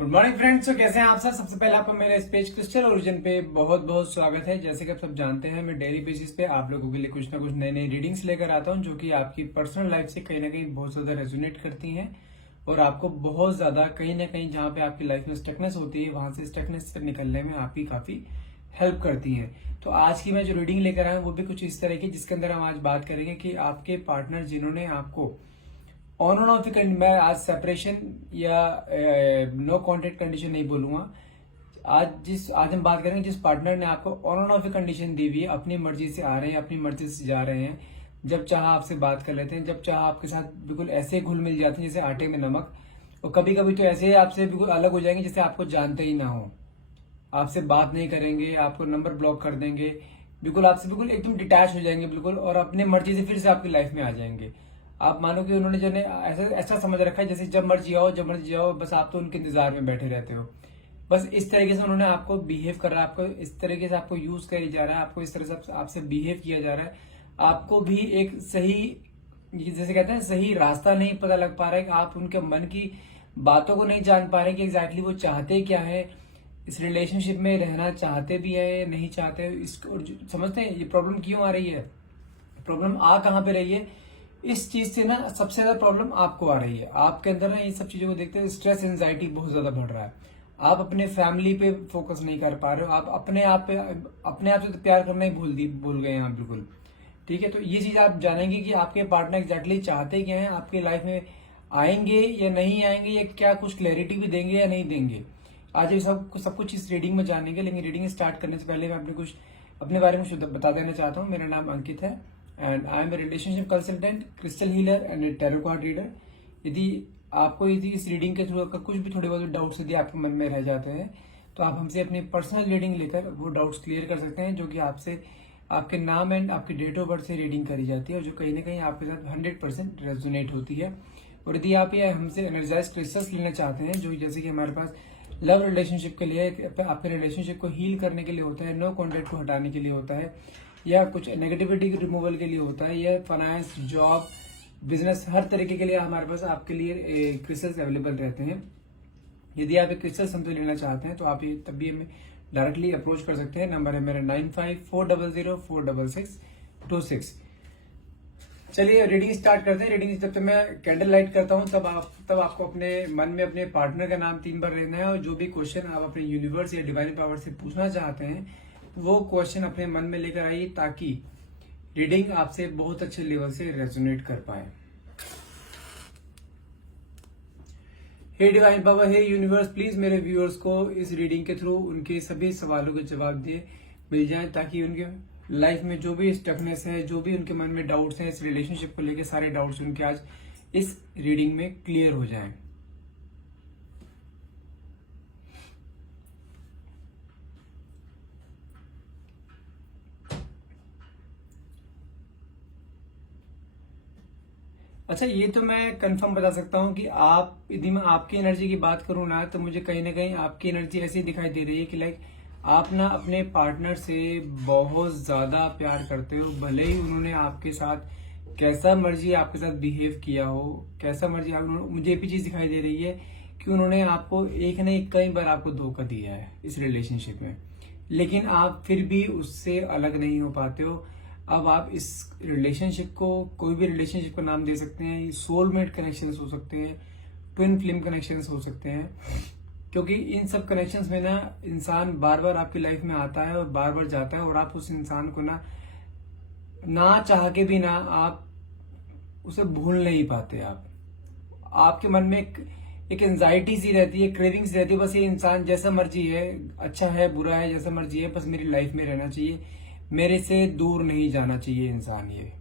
Good morning friends. तो कैसे हैं आप सब। सबसे पहले आपको मेरे इस पेज क्रिस्टल ओरिजिन पे बहुत बहुत स्वागत है। जैसे कि आप सब जानते हैं, मैं डेली बेसिस पे आप लोगों के लिए कुछ ना कुछ नई नई रीडिंग्स लेकर आता हूं, जो कि आपकी पर्सनल लाइफ से कहीं ना कहीं बहुत ज्यादा रेजोनेट करती हैं और आपको बहुत ज्यादा कहीं ना कहीं जहां पे आपकी लाइफ में स्टकनेस होती है वहां से स्टकनेस से निकलने में आपकी काफी हेल्प करती है। तो आज की मैं जो रीडिंग लेकर आया हूं वो भी कुछ इस तरह की, जिसके अंदर हम आज बात करेंगे कि आपके पार्टनर जिन्होंने आपको ऑन एंड ऑफ, मैं आज सेपरेशन या नो कॉन्टेक्ट कंडीशन नहीं बोलूंगा। आज हम बात करेंगे जिस पार्टनर ने आपको ऑन एंड ऑफ कंडीशन दी हुई है, अपनी मर्जी से आ रहे हैं, अपनी मर्जी से जा रहे हैं, जब चाह आपसे बात कर लेते हैं, जब चाह आपके साथ बिल्कुल ऐसे घुल मिल जाते हैं जैसे आटे में नमक। और कभी कभी तो ऐसे आपसे बिल्कुल अलग हो जाएंगे जैसे आपको जानते ही ना हो, आपसे बात नहीं करेंगे, आपको नंबर ब्लॉक कर देंगे, बिल्कुल आपसे बिल्कुल एकदम डिटैच हो जाएंगे बिल्कुल, और अपने मर्जी से फिर से आपकी लाइफ में आ जाएंगे। आप मानो कि उन्होंने जो ऐसा ऐसा समझ रखा है जैसे जब मर्जी आओ जब मर्जी जाओ, बस आप तो उनके इंतजार में बैठे रहते हो। बस इस तरीके से उन्होंने आपको बिहेव कर रहा है, आपको इस तरीके से आपको यूज किया जा रहा है, आपको इस तरह से आपसे बिहेव किया जा रहा है। आपको भी एक सही, जैसे कहते हैं, सही रास्ता नहीं पता लग पा रहा है कि आप उनके मन की बातों को नहीं जान पा रहे कि एग्जैक्टली वो चाहते क्या है, इस रिलेशनशिप में रहना चाहते भी है नहीं चाहते इसको। और समझते हैं ये प्रॉब्लम क्यों आ रही है, प्रॉब्लम आ कहाँ पे रही है। इस चीज से ना सबसे ज्यादा प्रॉब्लम आपको आ रही है। आपके अंदर ना ये सब चीजों को देखते हुए स्ट्रेस एंजाइटी बहुत ज्यादा बढ़ रहा है। आप अपने फैमिली पे फोकस नहीं कर पा रहे हो, आप अपने आप से तो प्यार करना ही भूल गए हैं आप बिल्कुल। ठीक है, तो ये चीज आप जानेंगे कि आपके पार्टनर एग्जैक्टली चाहते क्या है, आपकी लाइफ में आएंगे या नहीं आएंगे, या क्या कुछ क्लैरिटी भी देंगे या नहीं देंगे। आज ये सब कुछ इस रीडिंग में जानेंगे। लेकिन रीडिंग स्टार्ट करने से पहले मैं अपने बारे में कुछ बता देना चाहता हूँ। मेरा नाम अंकित है and I am a relationship consultant, crystal healer and a tarot card reader. यदि इस रीडिंग के थ्रू कुछ भी थोड़े बहुत डाउट्स यदि आपके मन में रह जाते हैं तो आप हमसे अपनी पर्सनल रीडिंग लेकर वो डाउट्स क्लियर कर सकते हैं, जो कि आपसे आपके नाम एंड आपके डेट ऑफ बर्थ से रीडिंग करी जाती है और जो कहीं ना कहीं आपके साथ 100% रेजोनेट होती है। और यदि आप ये हमसे एनर्जाइज क्रिस्टल्स लेना चाहते हैं, जो जैसे कि हमारे पास लव रिलेशनशिप के लिए, आपके रिलेशनशिप को हील करने के लिए होता है, नो कॉन्टेक्ट को हटाने के लिए होता है, या कुछ नेगेटिविटी रिमूवल के लिए होता है, या फाइनेंस, जॉब, बिजनेस, हर तरीके के लिए हमारे पास आपके लिए क्रिस्टल्स अवेलेबल रहते हैं। यदि आप एक क्रिस्टल्स हमसे लेना चाहते हैं तो आप ये तब भी हमें डायरेक्टली अप्रोच कर सकते हैं। नंबर है मेरा 9540046626। चलिए रीडिंग स्टार्ट करते हैं। रीडिंग जब तक मैं कैंडल लाइट करता हूं तब आपको अपने मन में अपने पार्टनर का नाम 3 बार लेना है, और जो भी क्वेश्चन आप अपने यूनिवर्स या डिवाइन पावर से पूछना चाहते हैं वो क्वेश्चन अपने मन में लेकर आइए, ताकि रीडिंग आपसे बहुत अच्छे लेवल से रेजोनेट कर पाए। हे डिवाइन पावर, हे यूनिवर्स, प्लीज मेरे व्यूअर्स को इस रीडिंग के थ्रू उनके सभी सवालों के जवाब दिए मिल जाए, ताकि उनके लाइफ में जो भी स्टकनेस है, जो भी उनके मन में डाउट्स हैं इस रिलेशनशिप को लेके, सारे डाउट्स उनके आज इस रीडिंग में क्लियर हो जाएं। अच्छा, ये तो मैं कंफर्म बता सकता हूँ कि यदि मैं आपकी एनर्जी की बात करूँ ना, तो मुझे कहीं ना कहीं आपकी एनर्जी ऐसी दिखाई दे रही है कि लाइक आप ना अपने पार्टनर से बहुत ज्यादा प्यार करते हो। भले ही उन्होंने आपके साथ कैसा मर्जी आपके साथ बिहेव किया हो, कैसा मर्जी मुझे भी चीज दिखाई दे रही है कि उन्होंने आपको एक नहीं कई बार आपको धोखा दिया है इस रिलेशनशिप में, लेकिन आप फिर भी उससे अलग नहीं हो पाते हो। अब आप इस रिलेशनशिप को, कोई भी रिलेशनशिप का नाम दे सकते हैं, सोलमेट कनेक्शंस हो सकते हैं, ट्विन फ्लेम कनेक्शंस हो सकते हैं, क्योंकि इन सब कनेक्शंस में ना इंसान बार बार आपकी लाइफ में आता है और बार बार जाता है, और आप उस इंसान को ना चाह के भी ना आप उसे भूल नहीं पाते। आपके मन में एक एंजाइटी सी रहती है, क्रेविंग्स रहती है, बस ये इंसान जैसा मर्जी है, अच्छा है बुरा है, जैसा मर्जी है, बस मेरी लाइफ में रहना चाहिए, मेरे से दूर नहीं जाना चाहिए इंसान ये।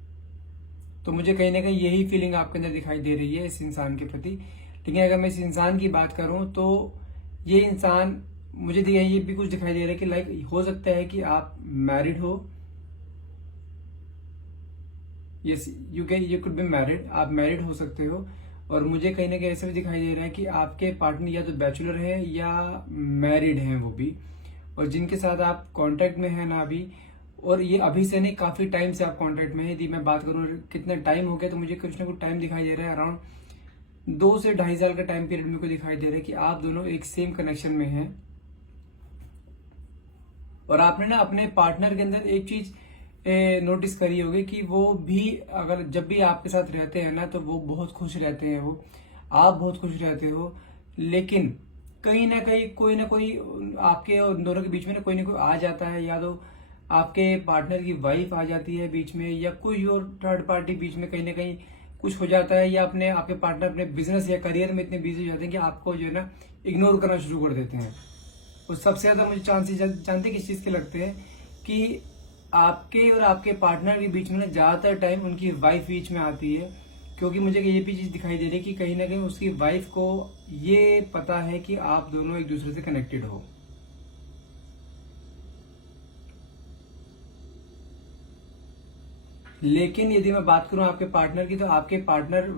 तो मुझे कहीं ना कहीं यही फीलिंग आपके अंदर दिखाई दे रही है इस इंसान के प्रति। लेकिन अगर मैं इस इंसान की बात करूं तो ये इंसान, मुझे ये भी कुछ दिखाई दे रहा है कि लाइक हो सकता है कि आप मैरिड हो। Yes, you could be married, आप मैरिड हो सकते हो। और मुझे कहीं ना कहीं ऐसा भी दिखाई दे रहा है कि आपके पार्टनर या तो बैचलर है या मैरिड है वो भी, और जिनके साथ आप कांटेक्ट में है ना अभी, और ये अभी से नहीं काफी टाइम से आप कांटेक्ट में है। यदि मैं बात करूं कितना टाइम हो गया, तो मुझे कुछ ना कुछ टाइम दिखाई दे रहा है, अराउंड 2 से 2.5 साल का टाइम पीरियड मेरे को दिखाई दे रहा है कि आप दोनों एक सेम कनेक्शन में हैं। और आपने ना अपने पार्टनर के अंदर एक चीज नोटिस करी होगी कि वो भी अगर जब भी आपके साथ रहते हैं ना तो वो बहुत खुश रहते हैं, वो आप बहुत खुश रहते हो, लेकिन कहीं ना कोई आपके और उन दोनों के बीच में ना कोई आ जाता है, या तो आपके पार्टनर की वाइफ आ जाती है बीच में, या कोई और थर्ड पार्टी बीच में कहीं ना कहीं कुछ हो जाता है, या आपके पार्टनर अपने बिजनेस या करियर में इतने बिजी हो जाते हैं कि आपको जो है ना इग्नोर करना शुरू कर देते हैं। और सबसे ज्यादा मुझे चांसेस जानते किस चीज के लगते हैं कि आपके और आपके पार्टनर के बीच में ना ज्यादातर टाइम उनकी वाइफ बीच में आती है, क्योंकि मुझे ये भी चीज दिखाई दे रही है कि कहीं ना कहीं उसकी वाइफ को ये पता है कि आप दोनों एक दूसरे से कनेक्टेड हो। लेकिन यदि मैं बात करूं आपके पार्टनर की, तो आपके पार्टनर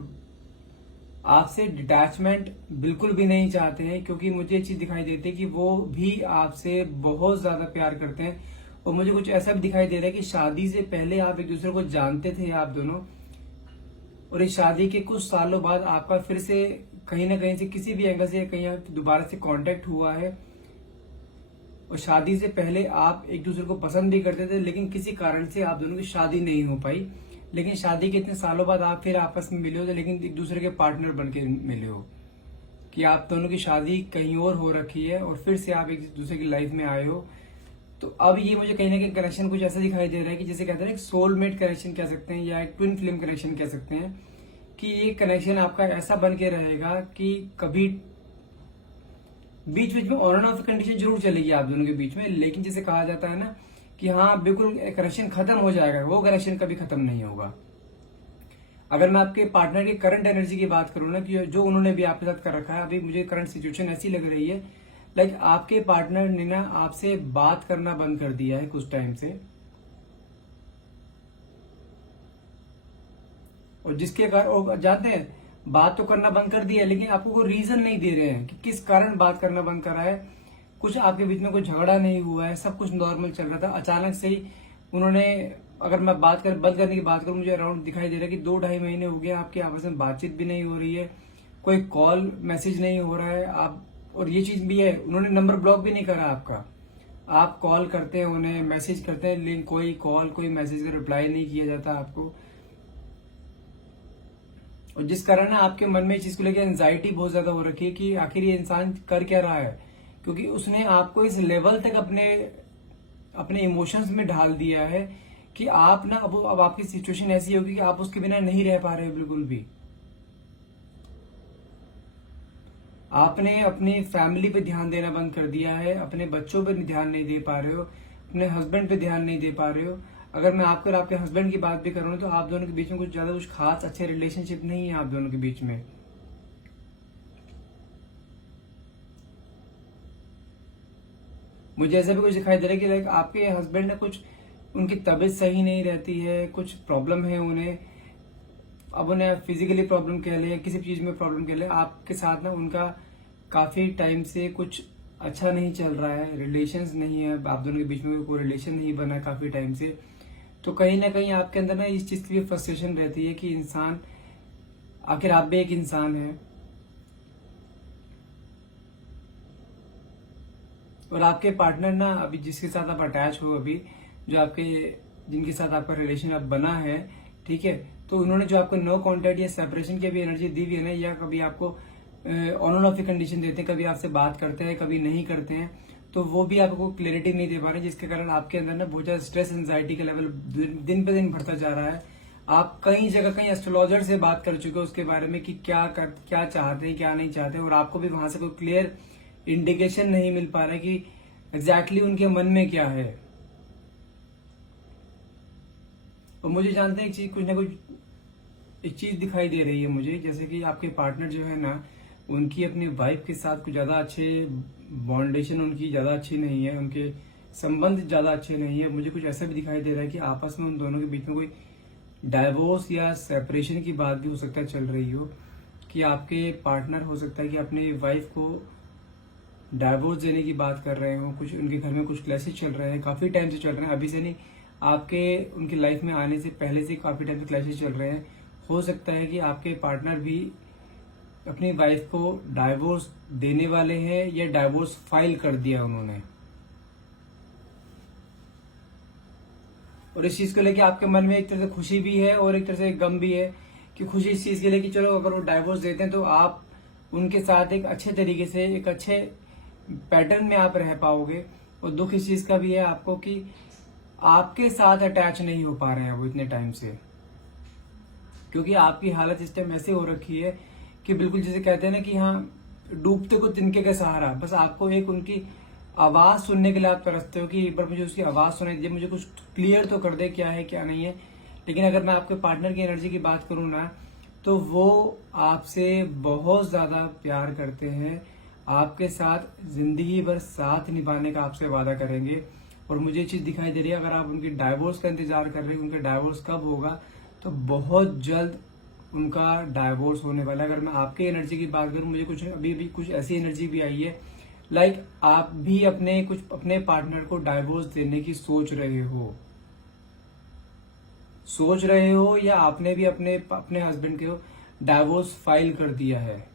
आपसे डिटैचमेंट बिल्कुल भी नहीं चाहते हैं, क्योंकि मुझे ये चीज दिखाई देती है कि वो भी आपसे बहुत ज्यादा प्यार करते हैं। और मुझे कुछ ऐसा भी दिखाई दे रहा है कि शादी से पहले आप एक दूसरे को जानते थे आप दोनों, और इस शादी के कुछ सालों बाद आपका फिर से कहीं ना कहीं से किसी भी एंगल से कहीं दोबारा से कांटेक्ट हुआ है। और शादी से पहले आप एक दूसरे को पसंद भी करते थे, लेकिन किसी कारण से आप दोनों की शादी नहीं हो पाई। लेकिन शादी के इतने सालों बाद आप फिर आपस में मिले हो, तो लेकिन एक दूसरे के पार्टनर बन के मिले हो, कि आप दोनों की शादी कहीं और हो रखी है और फिर से आप एक दूसरे की लाइफ में आए हो। तो अब ये मुझे कहीं ना कहीं कनेक्शन कुछ ऐसा दिखाई दे रहा है कि जैसे कहते हैं एक सोलमेट कनेक्शन कह सकते हैं, या एक ट्विन फ्लेम कनेक्शन कह सकते हैं, कि ये कनेक्शन आपका ऐसा बन के रहेगा कि कभी बीच बीच में ऑन एंड ऑफ कंडीशन जरूर चलेगी आप दोनों के बीच में, लेकिन जैसे कहा जाता है ना कि हाँ बिल्कुल कनेक्शन खत्म हो जाएगा, वो कनेक्शन कभी खत्म नहीं होगा। अगर मैं आपके पार्टनर की करंट एनर्जी की बात करूँ ना, कि जो उन्होंने भी आपके साथ कर रखा है, अभी मुझे करंट सिचुएशन ऐसी लग रही है लाइक आपके पार्टनर ने ना आपसे बात करना बंद कर दिया है कुछ टाइम से, और जिसके कारण जानते हैं बात तो करना बंद कर दिया है, लेकिन आपको कोई रीजन नहीं दे रहे हैं कि किस कारण बात करना बंद करा है। कुछ आपके बीच में कोई झगड़ा नहीं हुआ है, सब कुछ नॉर्मल चल रहा था, अचानक से ही उन्होंने, अगर मैं बात कर बंद करने की बात करूं, मुझे अराउंड दिखाई दे रहा है कि 2-2.5 महीने हो गए आपके आपस में बातचीत भी नहीं हो रही है, कोई कॉल मैसेज नहीं हो रहा है आप। और ये चीज भी है, उन्होंने नंबर ब्लॉक भी नहीं करा आपका, आप कॉल करते हैं उन्हें, मैसेज करते हैं, लेकिन कोई कॉल कोई मैसेज का रिप्लाई नहीं किया जाता आपको। और जिस कारण ना आपके मन में इस चीज को लेकर एंजाइटी बहुत ज्यादा हो रखी है कि आखिर ये इंसान कर क्या रहा है, क्योंकि उसने आपको इस लेवल तक अपने इमोशंस में ढाल दिया है कि आप ना अब आपकी सिचुएशन ऐसी होगी कि आप उसके बिना नहीं रह पा रहे हो बिल्कुल भी। आपने अपनी फैमिली पे ध्यान देना बंद कर दिया है, अपने बच्चों पे ध्यान नहीं दे पा रहे हो, अपने हस्बैंड पे ध्यान नहीं दे पा रहे हो। अगर मैं आपको और आपके हस्बैंड की बात भी करूँ तो आप दोनों के बीच में कुछ खास अच्छे रिलेशनशिप नहीं है आप दोनों के बीच में। मुझे ऐसा भी कुछ दिखाई दे रहा है कि लाइक आपके हस्बैंड ने कुछ, उनकी तबीयत सही नहीं रहती है, कुछ प्रॉब्लम है उन्हें, अब उन्हें फिजिकली प्रॉब्लम कह ले या किसी चीज में प्रॉब्लम कह ले, आपके साथ ना उनका काफी टाइम से कुछ अच्छा नहीं चल रहा है, रिलेशंस नहीं है आप दोनों के बीच में, कोई रिलेशन नहीं बना है काफी टाइम से। तो कहीं ना कहीं आपके अंदर ना इस चीज की भी फ्रस्ट्रेशन रहती है कि इंसान, आखिर आप भी एक इंसान है, और आपके पार्टनर ना अभी जिसके साथ आप अटैच हो, अभी जो आपके जिनके साथ आपका रिलेशन अब बना है, ठीक है, तो उन्होंने जो आपको नो कांटेक्ट या सेपरेशन की भी एनर्जी दी हुई है ना, या कभी आपको ऑन एंड ऑफ की कंडीशन देते हैं, कभी आपसे बात करते हैं कभी नहीं करते हैं, तो वो भी आपको क्लैरिटी नहीं दे पा रहे, जिसके कारण आपके अंदर ना बहुत ज्यादा स्ट्रेस एंजाइटी का लेवल दिन पे दिन बढ़ता जा रहा है। आप कई जगह कई एस्ट्रोलॉजर से बात कर चुके हो उसके बारे में कि क्या चाहते हैं क्या नहीं चाहते, और आपको भी वहां से कोई क्लियर इंडिकेशन नहीं मिल पा रहा है कि एग्जैक्टली उनके मन में क्या है। और मुझे जानते हैं एक चीज, कुछ ना कुछ एक चीज दिखाई दे रही है मुझे, जैसे कि आपके पार्टनर जो है ना, उनकी अपनी वाइफ के साथ कुछ ज्यादा अच्छे बॉन्डेशन उनकी ज्यादा अच्छी नहीं है, उनके संबंध ज्यादा अच्छे नहीं है। मुझे कुछ ऐसा भी दिखाई दे रहा है कि आपस में उन दोनों के बीच में कोई डाइवोर्स या सेपरेशन की बात भी हो सकता है चल रही हो, कि आपके पार्टनर हो सकता है कि अपनी वाइफ को डाइवोर्स देने की बात कर रहे हो, कुछ उनके घर में कुछ क्लैशेस चल रहे हैं, काफी टाइम से चल रहे हैं, अभी से नहीं, आपके उनकी लाइफ में आने से पहले से काफी टाइम से क्लैशेस चल रहे हैं। हो सकता है कि आपके पार्टनर भी अपनी वाइफ को डाइवोर्स देने वाले हैं या डाइवोर्स फाइल कर दिया उन्होंने। और इस चीज को लेके आपके मन में एक तरह से खुशी भी है और एक तरह से गम भी है कि खुशी इस चीज के लिए कि चलो अगर वो डाइवोर्स देते हैं तो आप उनके साथ एक अच्छे तरीके से एक अच्छे पैटर्न में आप रह पाओगे। और दुख इस चीज का भी है आपको कि आपके साथ अटैच नहीं हो पा रहे हैं वो इतने टाइम से, क्योंकि आपकी हालत इस टाइम ऐसे हो रखी है कि बिल्कुल जैसे कहते हैं ना कि हाँ डूबते को तिनके का सहारा, बस आपको एक उनकी आवाज सुनने के लिए आप तरसते हो कि एक बार मुझे उसकी आवाज सुनाई दीजिए, मुझे कुछ क्लियर तो कर दे क्या है क्या नहीं है। लेकिन अगर मैं आपके पार्टनर की एनर्जी की बात करूं ना, तो वो आपसे बहुत ज्यादा प्यार करते हैं, आपके साथ जिंदगी भर साथ निभाने का आपसे वादा करेंगे। और मुझे ये चीज दिखाई दे रही है, अगर आप उनकी डाइवोर्स का इंतजार कर रहे हैं, उनका डाइवोर्स कब होगा, तो बहुत जल्द उनका डाइवोर्स होने वाला है। अगर मैं आपके एनर्जी की बात करूं, मुझे कुछ अभी भी कुछ ऐसी एनर्जी भी आई है लाइक आप भी अपने पार्टनर को डाइवोर्स देने की सोच रहे हो या आपने भी अपने हस्बैंड को डाइवोर्स फाइल कर दिया है।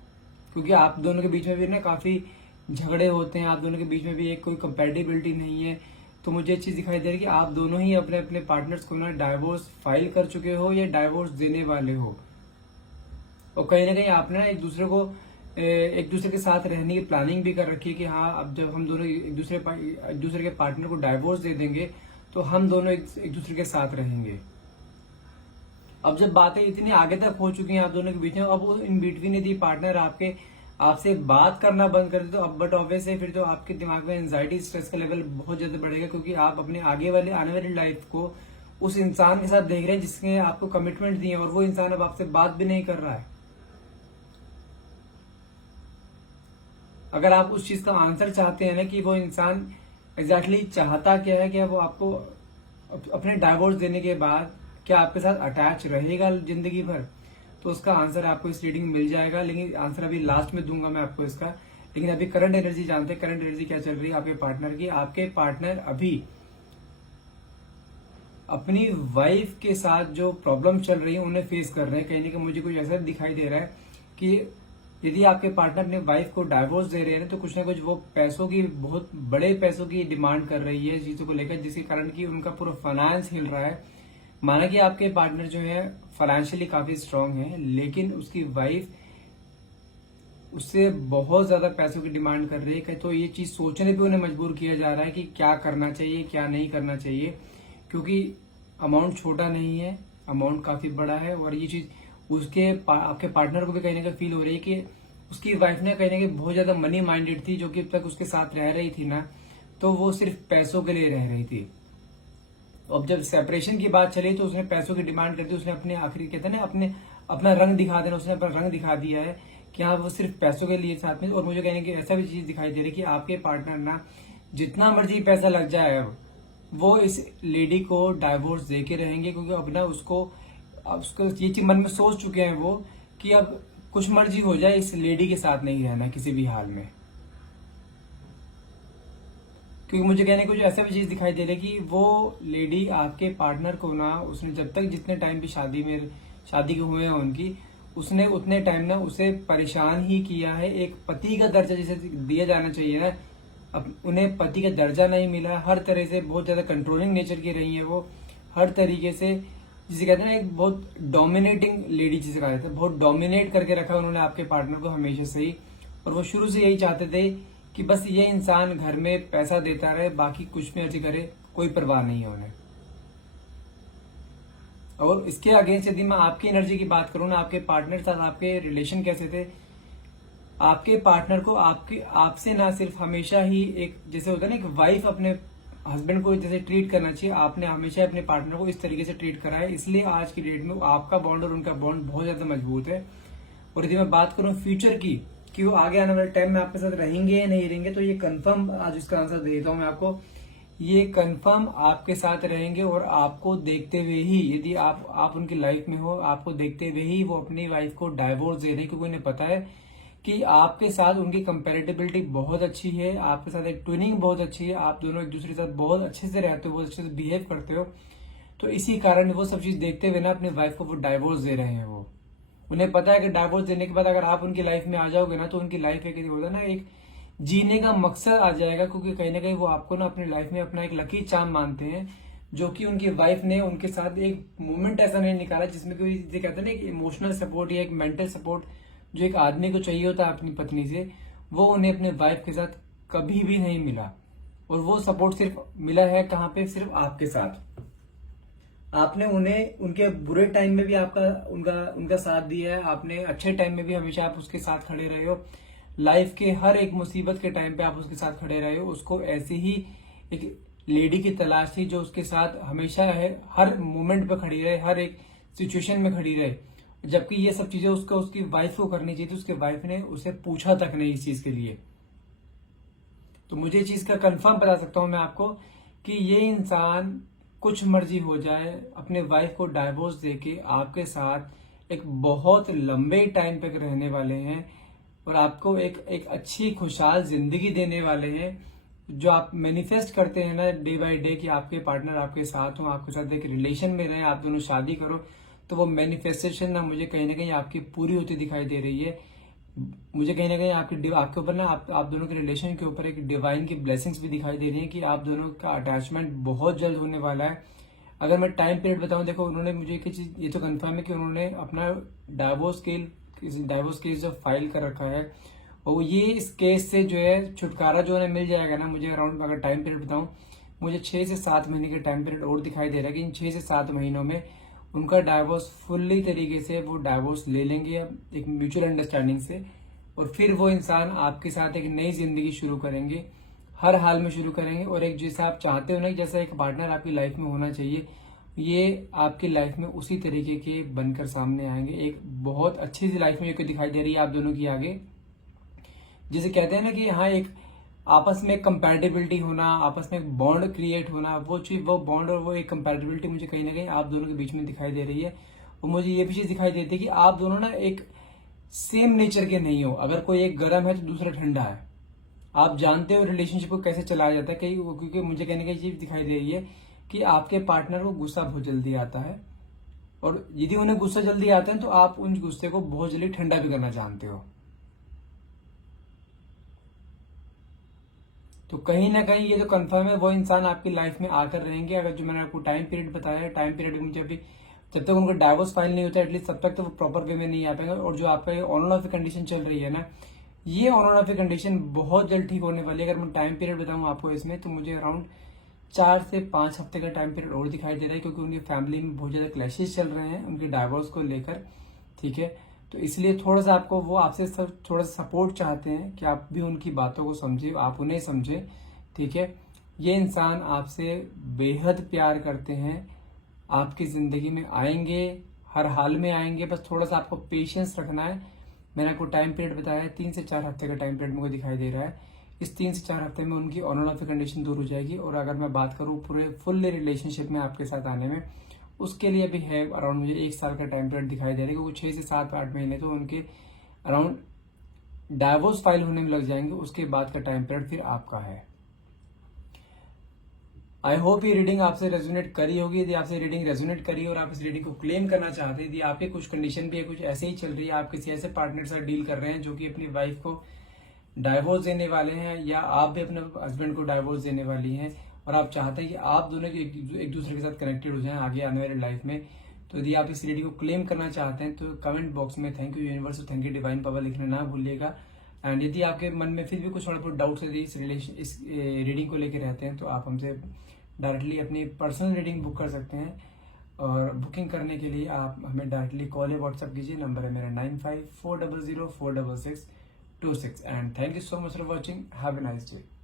क्योंकि आप दोनों के बीच में भी ना काफी झगड़े होते हैं, आप दोनों के बीच में भी एक कोई कंपैटिबिलिटी नहीं है। तो मुझे एक चीज दिखाई दे रही है कि आप दोनों ही अपने अपने पार्टनर्स को ना डाइवोर्स फाइल कर चुके हो या डाइवोर्स देने वाले हो। और कहीं ना कहीं आपने ना एक दूसरे के साथ रहने की प्लानिंग भी कर रखी है कि हाँ अब जब हम दोनों एक दूसरे के पार्टनर को डाइवोर्स दे देंगे तो हम दोनों एक दूसरे के साथ रहेंगे। अब जब बातें इतनी आगे तक हो चुकी हैं आप दोनों के बीच में, अब वो इन बिटवीन यदि पार्टनर आपसे बात करना बंद कर दे तो अब बट ऑब्वियस है फिर तो आपके दिमाग में एंजाइटी स्ट्रेस का लेवल बहुत ज्यादा बढ़ेगा, क्योंकि आप अपने आने वाली लाइफ को उस इंसान के साथ देख रहे हैं जिसने आपको कमिटमेंट दी है, और वो इंसान अब आपसे बात भी नहीं कर रहा है। अगर आप उस चीज का आंसर चाहते हैं ना कि वो इंसान एग्जैक्टली चाहता क्या है, कि वो आपको अपने डाइवोर्स देने के बाद क्या आपके साथ अटैच रहेगा जिंदगी भर, तो उसका आंसर आपको इस रीडिंग में मिल जाएगा। लेकिन आंसर अभी लास्ट में दूंगा मैं आपको इसका। लेकिन अभी करंट एनर्जी जानते हैं, करंट एनर्जी क्या चल रही है आपके पार्टनर की। आपके पार्टनर अभी अपनी वाइफ के साथ जो प्रॉब्लम चल रही है उन्हें फेस कर रहे हैं। कहीं ना कहीं मुझे कुछ ऐसा दिखाई दे रहा है कि यदि आपके पार्टनर अपने वाइफ को डाइवोर्स दे रहे हैं तो कुछ ना कुछ वो पैसों की, बहुत बड़े पैसों की डिमांड कर रही है चीजों को लेकर, जिसके कारण कि उनका पूरा फाइनेंस हिल रहा है। माना कि आपके पार्टनर जो है फाइनेंशियली काफी स्ट्रांग है, लेकिन उसकी वाइफ उससे बहुत ज्यादा पैसों की डिमांड कर रही है। तो ये चीज सोचने पे उन्हें मजबूर किया जा रहा है कि क्या करना चाहिए क्या नहीं करना चाहिए, क्योंकि अमाउंट छोटा नहीं है, अमाउंट काफी बड़ा है। और ये चीज आपके पार्टनर को भी कहीं ना कहीं फील हो रही है कि उसकी वाइफ ने कहीं ना कहीं बहुत ज्यादा मनी माइंडेड थी, जो कि अब तक उसके साथ रह रही थी ना, तो वो सिर्फ पैसों के लिए रह रही थी। अब जब सेपरेशन की बात चली तो उसने पैसों की डिमांड करती, उसने अपने आखिरी कहते हैं ना अपना रंग दिखा देना, उसने अपना रंग दिखा दिया है कि हाँ वो सिर्फ पैसों के लिए साथ में। और मुझे कहने की ऐसा भी चीज दिखाई दे रही है कि आपके पार्टनर ना जितना मर्जी पैसा लग जाए अब वो इस लेडी को डाइवोर्स दे के रहेंगे, क्योंकि अब ना उसको ये चीज मन में सोच चुके हैं वो कि अब कुछ मर्जी हो जाए इस लेडी के साथ नहीं रहना किसी भी हाल में। क्योंकि मुझे कहने को कुछ ऐसा भी चीज दिखाई दे रही है कि वो लेडी आपके पार्टनर को ना, उसने जब तक जितने टाइम भी शादी के हुए हैं उनकी, उसने उतने टाइम ना उसे परेशान ही किया है। एक पति का दर्जा जिसे दिया जाना चाहिए ना, अब उन्हें पति का दर्जा नहीं मिला। हर तरह से बहुत ज्यादा कंट्रोलिंग नेचर की रही है वो, हर तरीके से, जिसे कहते हैं ना एक बहुत डोमिनेटिंग लेडी जिसे कहा जाता है, बहुत डोमिनेट करके रखा उन्होंने आपके पार्टनर को हमेशा से ही। और वो शुरू से यही चाहते थे कि बस ये इंसान घर में पैसा देता रहे, बाकी कुछ भी अर्जी करे, कोई परवाह नहीं है उन्हें। और इसके अगेंस्ट यदि मैं आपकी एनर्जी की बात करूं ना, आपके पार्टनर के साथ आपके रिलेशन कैसे थे, आपके पार्टनर को आपसे ना सिर्फ हमेशा ही एक जैसे होता है ना, एक वाइफ अपने हस्बैंड को जैसे ट्रीट करना चाहिए, आपने हमेशा अपने पार्टनर को इस तरीके से ट्रीट करा है। इसलिए आज की डेट में आपका बॉन्ड और उनका बॉन्ड बहुत ज्यादा मजबूत है। और यदि मैं बात करूं फ्यूचर की कि वो आगे आने वाले टाइम में आपके साथ रहेंगे या नहीं रहेंगे, तो ये कंफर्म आज इसका आंसर दे देता हूं मैं आपको। ये कंफर्म आपके साथ रहेंगे, और आपको देखते हुए ही, यदि आप उनकी लाइफ में हो, आपको देखते हुए ही वो अपनी वाइफ को डाइवोर्स दे रहे हैं, क्योंकि उन्हें पता है कि आपके साथ उनकी कंपेरेटिबिलिटी बहुत अच्छी है, आपके साथ एक ट्विनिंग बहुत अच्छी है, आप दोनों एक दूसरे के साथ बहुत अच्छे से रहते हो, बहुत अच्छे से बिहेव करते हो। तो इसी कारण वो सब चीज देखते हुए ना अपनी वाइफ को वो डाइवोर्स दे रहे हैं वो। उन्हें पता है कि डाइवोर्स देने के बाद अगर आप उनकी लाइफ में आ जाओगे ना, तो उनकी लाइफ एक होता है ना, एक जीने का मकसद आ जाएगा, क्योंकि कहीं ना कहीं वो आपको ना अपनी लाइफ में अपना एक लकी चार्म मानते हैं, जो कि उनकी वाइफ ने उनके साथ एक मोमेंट ऐसा नहीं निकाला जिसमें कोई कहते हैं ना एक इमोशनल सपोर्ट या एक मेंटल सपोर्ट जो एक आदमी को चाहिए होता है अपनी पत्नी से, वो उन्हें अपने वाइफ के साथ कभी भी नहीं मिला। और वो सपोर्ट सिर्फ मिला है कहाँ पे, सिर्फ आपके साथ। आपने उन्हें उनके बुरे टाइम में भी आपका उनका उनका साथ दिया है, आपने अच्छे टाइम में भी हमेशा आप उसके साथ खड़े रहे हो, लाइफ के हर एक मुसीबत के टाइम पे आप उसके साथ खड़े रहे हो। उसको ऐसी ही एक लेडी की तलाश थी जो उसके साथ हमेशा है, हर मोमेंट पे खड़ी रहे, हर एक सिचुएशन में खड़ी रहे, जबकि ये सब चीजें उसको उसकी वाइफ को करनी चाहिए थी। उसके वाइफ ने उसे पूछा तक नहीं इस चीज के लिए। तो मुझे इस चीज का कंफर्म बता सकता हूं मैं आपको कि ये इंसान कुछ मर्जी हो जाए अपने वाइफ को डाइवोर्स देके आपके साथ एक बहुत लंबे टाइम तक रहने वाले हैं, और आपको एक अच्छी खुशहाल जिंदगी देने वाले हैं। जो आप मैनिफेस्ट करते हैं ना डे बाय डे कि आपके पार्टनर आपके साथ हो, आपके साथ एक रिलेशन में रहे, आप दोनों शादी करो, तो वो मैनिफेस्टेशन ना मुझे कहीं ना कहीं आपकी पूरी होती दिखाई दे रही है। मुझे कहीं ना कहीं आपके ऊपर ना आप दोनों के रिलेशन के ऊपर एक डिवाइन की ब्लेसिंग्स भी दिखाई दे रही है कि आप दोनों का अटैचमेंट बहुत जल्द होने वाला है। अगर मैं टाइम पीरियड बताऊं, देखो उन्होंने मुझे एक चीज ये तो कंफर्म है कि उन्होंने अपना डाइवोर्स केस जो फाइल कर रखा है, और ये इस केस से जो है छुटकारा जो है मिल जाएगा ना, मुझे अराउंड अगर टाइम पीरियड बताऊं, मुझे 6 से 7 महीने के टाइम पीरियड और दिखाई दे रहा है कि इन 6 से 7 महीनों में उनका डाइवोर्स फुल्ली तरीके से वो डाइवोर्स ले लेंगे एक म्यूचुअल अंडरस्टैंडिंग से, और फिर वो इंसान आपके साथ एक नई जिंदगी शुरू करेंगे, हर हाल में शुरू करेंगे। और एक जैसा आप चाहते हो ना, जैसा एक पार्टनर आपकी लाइफ में होना चाहिए, ये आपकी लाइफ में उसी तरीके के बनकर सामने आएंगे। एक बहुत अच्छी सी लाइफ में ये दिखाई दे रही है आप दोनों की आगे। जिसे कहते हैं ना कि हाँ, एक आपस में कंपैटिबिलिटी होना, आपस में एक बॉन्ड क्रिएट होना, वो चीज, वो बॉन्ड और वो एक कंपैटिबिलिटी मुझे कहीं ना कहीं आप दोनों के बीच में दिखाई दे रही है। और मुझे ये भी चीज दिखाई देती है कि आप दोनों ना एक सेम नेचर के नहीं हो। अगर कोई एक गर्म है तो दूसरा ठंडा है। आप जानते हो रिलेशनशिप को कैसे चलाया जाता है, कहीं क्योंकि मुझे कहने की चीज दिखाई दे रही है कि आपके पार्टनर को गुस्सा बहुत जल्दी आता है, और यदि उन्हें गुस्सा जल्दी आता है तो आप उन गुस्से को बहुत जल्दी ठंडा भी करना जानते हो। तो कहीं ना कहीं ये जो कंफर्म है वो इंसान आपकी लाइफ में आकर रहेंगे। अगर जो मैंने आपको टाइम पीरियड बताया है, टाइम पीरियड मुझे अभी जब तक उनको डाइवोर्स फाइल नहीं होता एटलीस्ट तब तक तो वो प्रॉपर वे में नहीं आ पाएंगे। और जो आपका ऑन एंड ऑफ कंडीशन चल रही है ना, ये ऑन एंड ऑफ कंडीशन बहुत जल्द ठीक होने वाली है। अगर मैं टाइम पीरियड बताऊं आपको इसमें, तो मुझे अराउंड 4 से 5 हफ्ते का टाइम पीरियड और दिखाई दे रहा है, क्योंकि उनकी फैमिली में बहुत ज्यादा क्लैशेस चल रहे हैं उनके डाइवोर्स को लेकर। ठीक है, तो इसलिए थोड़ा सा आपको वो आपसे थोड़ा सा सपोर्ट चाहते हैं कि आप भी उनकी बातों को समझे, आप उन्हें समझे। ठीक है, ये इंसान आपसे बेहद प्यार करते हैं, आपकी जिंदगी में आएंगे, हर हाल में आएंगे, बस थोड़ा सा आपको पेशेंस रखना है। मैंने आपको टाइम पीरियड बताया है, 3 से 4 हफ्ते का टाइम पीरियड मुझे दिखाई दे रहा है। इस 3 से 4 हफ्ते में उनकी ऑन एंड ऑफ कंडीशन दूर हो जाएगी। और अगर मैं बात करूं पूरे फुल रिलेशनशिप में आपके साथ आने में, उसके लिए भी है अराउंड मुझे 1 साल का टाइम पीरियड दिखाई दे रहा है, क्योंकि 6 से 7-8 महीने तो उनके अराउंड डाइवोर्स फाइल होने में लग जाएंगे। उसके बाद का टाइम पीरियड फिर आपका है। आई होप ये रीडिंग आपसे रेजोनेट करी होगी। यदि आपसे रीडिंग रेजोनेट करी और आप इस रीडिंग को क्लेम करना चाहते हैं, यदि आपकी कुछ कंडीशन भी है, कुछ ऐसे ही चल रही है, आप किसी ऐसे पार्टनर से डील कर रहे हैं जो कि अपनी वाइफ को डाइवोर्स देने वाले हैं, या आप भी अपने हस्बैंड को डाइवोर्स देने वाली हैं, और आप चाहते हैं कि आप दोनों एक दूसरे के साथ कनेक्टेड हो जाएं आगे आने वाली लाइफ में, तो यदि आप इस रीडिंग को क्लेम करना चाहते हैं तो कमेंट बॉक्स में thank you universe, thank you divine power लिखना ना भूलिएगा। एंड यदि आपके मन में फिर भी कुछ थोड़ा बहुत डाउट्स यदि इस रीडिंग को लेकर रहते हैं, तो आप हमसे डायरेक्टली अपनी पर्सनल रीडिंग बुक कर सकते हैं। और बुकिंग करने के लिए आप हमें डायरेक्टली कॉल या व्हाट्सएप कीजिए। नंबर है मेरा 9540046626। And thank you so much for watching. Have a nice day.